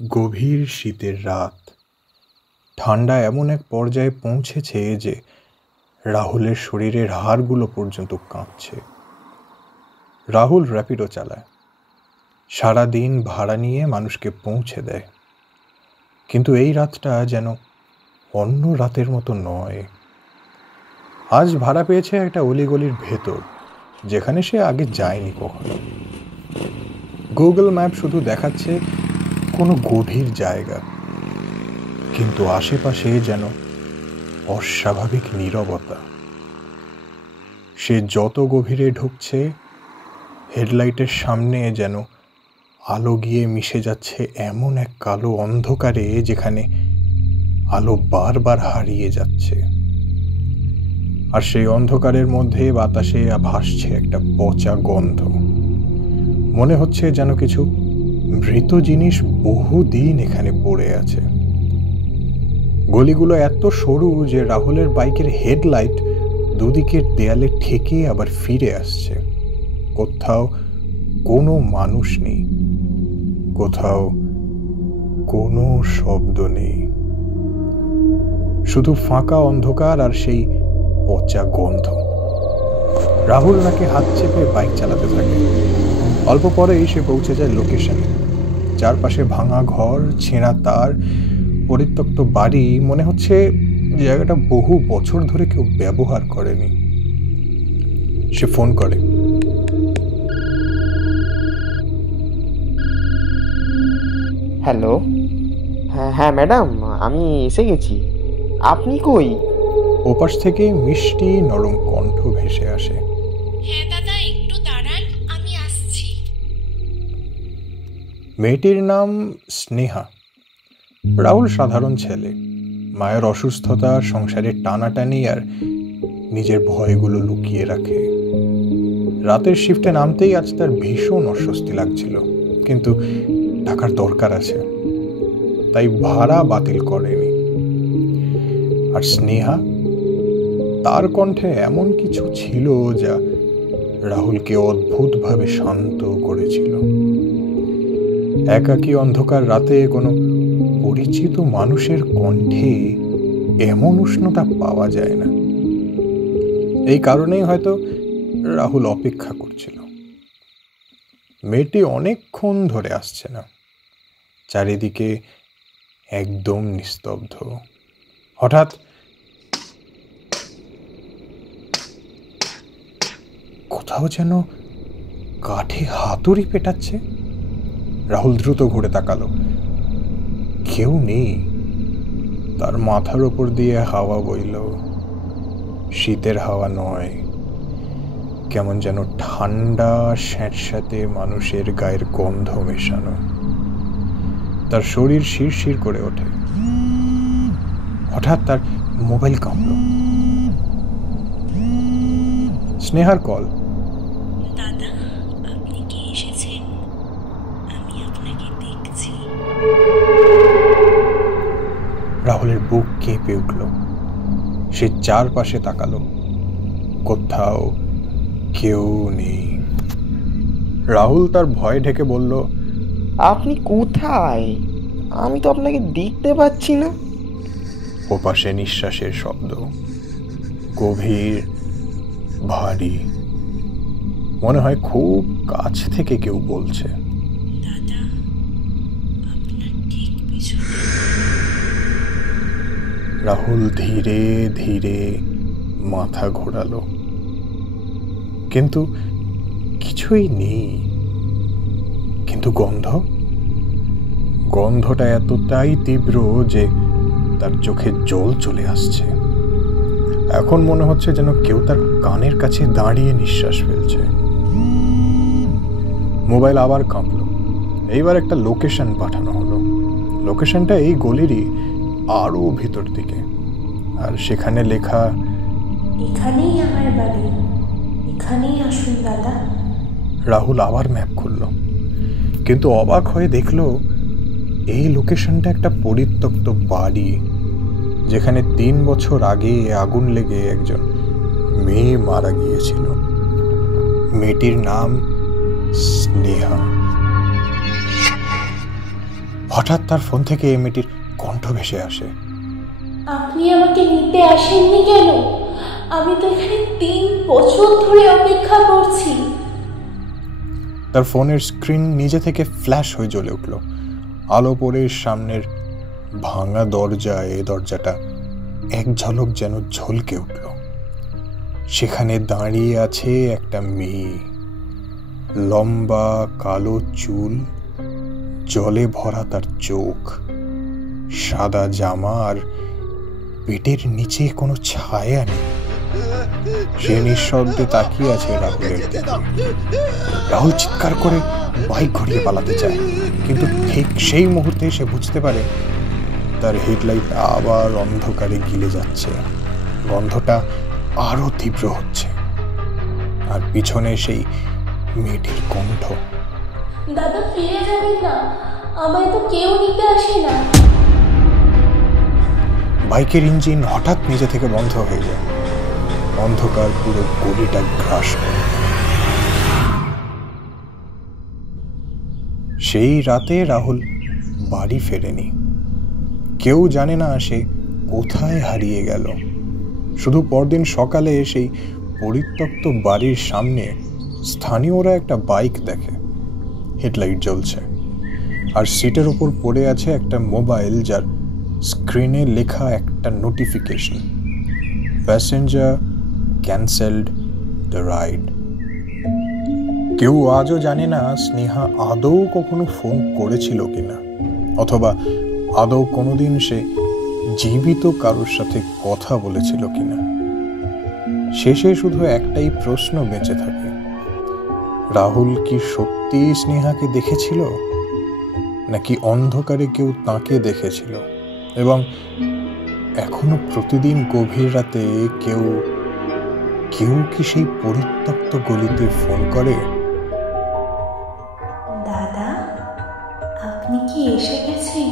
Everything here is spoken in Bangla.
গভীর শীতের রাত। ঠান্ডা এমন এক পর্যায়ে পৌঁছেছে যে রাহুলের শরীরের হাড়গুলো পর্যন্ত কাঁপছে। রাহুল র্যাপিডো চালায়, সারাদিন ভাড়া নিয়ে মানুষকে পৌঁছে দেয়। কিন্তু এই রাতটা যেন অন্য রাতের মতো নয়। আজ ভাড়া পেয়েছে একটা অলিগলির ভেতর, যেখানে সে আগে যায়নি কখনো। গুগল ম্যাপ শুধু দেখাচ্ছে কোনো গভীর জায়গা, কিন্তু আশেপাশে যেন অস্বাভাবিক নীরবতা। সে যত গভীরে ঢুকছে, হেডলাইটের সামনে যেন আলো গিয়ে মিশে যাচ্ছে এমন এক কালো অন্ধকারে, যেখানে আলো বারবার হারিয়ে যাচ্ছে। আর সেই অন্ধকারের মধ্যে বাতাসে ভাসছে একটা পচা গন্ধ। মনে হচ্ছে যেন কিছু মৃত জিনিস বহুদিন এখানে পড়ে আছে। গলিগুলো এত সরু যে রাহুলের বাইকের হেডলাইট দুদিকের দেয়ালে ঠেকে আবার ফিরে আসছে। কোথাও কোনো মানুষ নেই, কোথাও কোনো শব্দ নেই, শুধু ফাঁকা অন্ধকার আর সেই পচা গন্ধ। রাহুল নাকি হাত চেপে বাইক চালাতে থাকে। অল্প পরেই সে পৌঁছে যায় লোকেশনে। চারপাশে ভাঙা ঘর, ছেঁড়া তার, পরিত্যক্ত বাড়ি। মনে হচ্ছে জায়গাটা বহু বছর ধরে কেউ ব্যবহার করেনি। সে ফোন করে। হ্যালো। হ্যাঁ হ্যাঁ ম্যাডাম, আমি এসে গেছি। আপনি কই? ওপাশ থেকে মিষ্টি নরম কণ্ঠ ভেসে আসে। হ্যাঁ দাদা, একটু দাঁড়ান, আমি আসছি। মেয়েটির নাম স্নেহা। রাহুল সাধারণ ছেলে। মায়ের অসুস্থতা, সংসারের টানাটানি আর নিজের ভয়গুলো লুকিয়ে রাখে। রাতের শিফটে নামতেই আজ তার ভীষণ অস্বস্তি লাগছিল, কিন্তু টাকার দরকার আছে, তাই ভাড়া বাতিল করেনি। আর স্নেহা, তার কণ্ঠে এমন কিছু ছিল যা রাহুলকে অদ্ভুতভাবে শান্ত করেছিল। একাকী অন্ধকার রাতে কোনো পরিচিত মানুষের কণ্ঠে এমন উষ্ণতা পাওয়া যায় না। এই কারণেই হয়তো রাহুল অপেক্ষা করছিল। মেয়েটি অনেকক্ষণ ধরে আসছে না। চারিদিকে একদম নিস্তব্ধ। হঠাৎ কোথাও যেন কাঠে হাতুড়ি পেটাচ্ছে। রাহুল দ্রুত ঘুরে তাকালো। কেউ নেই। তার মাথার ওপর দিয়ে হাওয়া বইল। শীতের হাওয়া নয়, কেমন যেন ঠান্ডা স্যাঁতস্যাঁতে মানুষের গায়ের গন্ধ মেশানো। তার শরীর শিরশির করে ওঠে। হঠাৎ তার মোবাইল কাঁপল। স্নেহার কল। দাদা, আপনি কি এসেছেন? আমি আপনাকে দেখছি। রাহুলের বুক কেঁপে উঠল। সে চারপাশে তাকালো। কোথাও কেউ নেই। রাহুল তার ভয় ঢেকে বলল, আপনি কোথায়? আমি তো আপনাকে দেখতে পাচ্ছি না। ওপাশে নিঃশ্বাসের শব্দ, গভীর, ভারী। মনে হয় খুব কাছ থেকে কেউ বলছে। দাদা, আপনার ঠিক পিছনে। রাহুল ধীরে ধীরে মাথা ঘোরালো, কিন্তু কিছুই নেই। কিন্তু গন্ধটা এতটাই তীব্র যে তার চোখে জল চলে আসছে। এখন মনে হচ্ছে যেন কেউ তার কানের কাছে দাঁড়িয়ে নিঃশ্বাস ফেলছে। মোবাইল আবার কাঁপলো। এইবার একটা লোকেশন পাঠানো হলো। লোকেশনটা এই গলিরই আরো ভিতর দিকে, আর সেখানে লেখা, এখানেই আমার বাড়ি, এখানেই আসুন দাদা। রাহুল আবার ম্যাপ খুলল, কিন্তু অবাক হয়ে দেখলো এই লোকেশনটা একটা পরিত্যক্ত বাড়ি, যেখানে 3 বছর আগে আগুন লেগে একজন মেয়ে মারা গিয়েছিল। মেয়েটির নাম স্নেহা। হঠাৎ তার ফোন থেকে এই মেয়েটির কণ্ঠ ভেসে আসে। আপনি আমাকে নিতে আসেননি কেন? আমি তো এখানে 3 বছর ধরে অপেক্ষা করছি। তার ফোনের স্ক্রিন নিজে থেকে ফ্ল্যাশ হয়ে জ্বলে উঠল। আলো পড়ে সামনের ভাঙা দরজাটা এক ঝলক যেন ঝলকে উঠল। সেখানে দাঁড়িয়ে আছে একটা মেয়ে, লম্বা কালো চুল, জলে ভরা তার চোখ, সাদা জামা, আর পেটের নিচে কোনো ছায়া নেই। সে নিঃশব্দে তাকিয়ে আছে রাহুলের দিকে। রাহুল চিৎকার করে বাইক ঘুরিয়ে পালাতে চায়, কিন্তু ঠিক সেই মুহূর্তে সে বুঝতে পারে তার হেডলাইট আবার অন্ধকারে গিলে যাচ্ছে। গন্ধটা আরো তীব্র হচ্ছে, আর পিছনে সেই মেয়েটির কণ্ঠ। দাদা ফিরে যাবেন না, আমায় তো কেউ নিতে আসে না। বাইকের ইঞ্জিন হঠাৎ নিজে থেকে বন্ধ হয়ে যায়। অন্ধকার পুরো গলিটা গ্রাস করে। সেই রাতে রাহুল বাড়ি ফেরেনি। কেউ জানে না সে কোথায় হারিয়ে গেল। শুধু পরদিন সকালে সেই পরিত্যক্ত বাড়ির সামনে স্থানীয়রা একটা বাইক দেখে, হেডলাইট জ্বলছে, আর সিটের উপর পড়ে আছে একটা মোবাইল, যার স্ক্রিনে লেখা একটা notification, passenger cancelled the ride. কেউ আজও জানে না স্নেহা আদৌ কখনো ফোন করেছিল কিনা, অথবা আদৌ কোনোদিন সে জীবিত কারোর সাথে কথা বলেছিল কিনা। শেষে শুধু একটাই প্রশ্ন বেঁচে থাকে, রাহুল কি সত্যি স্নেহাকে দেখেছিল, নাকি অন্ধকারে কেউ তাকে দেখেছিল? এবং এখনো প্রতিদিন গভীর রাতে কেউ কি সেই পরিত্যক্ত গলিতে ফোন করে? দাদা, আপনি কি এসে গেছেন?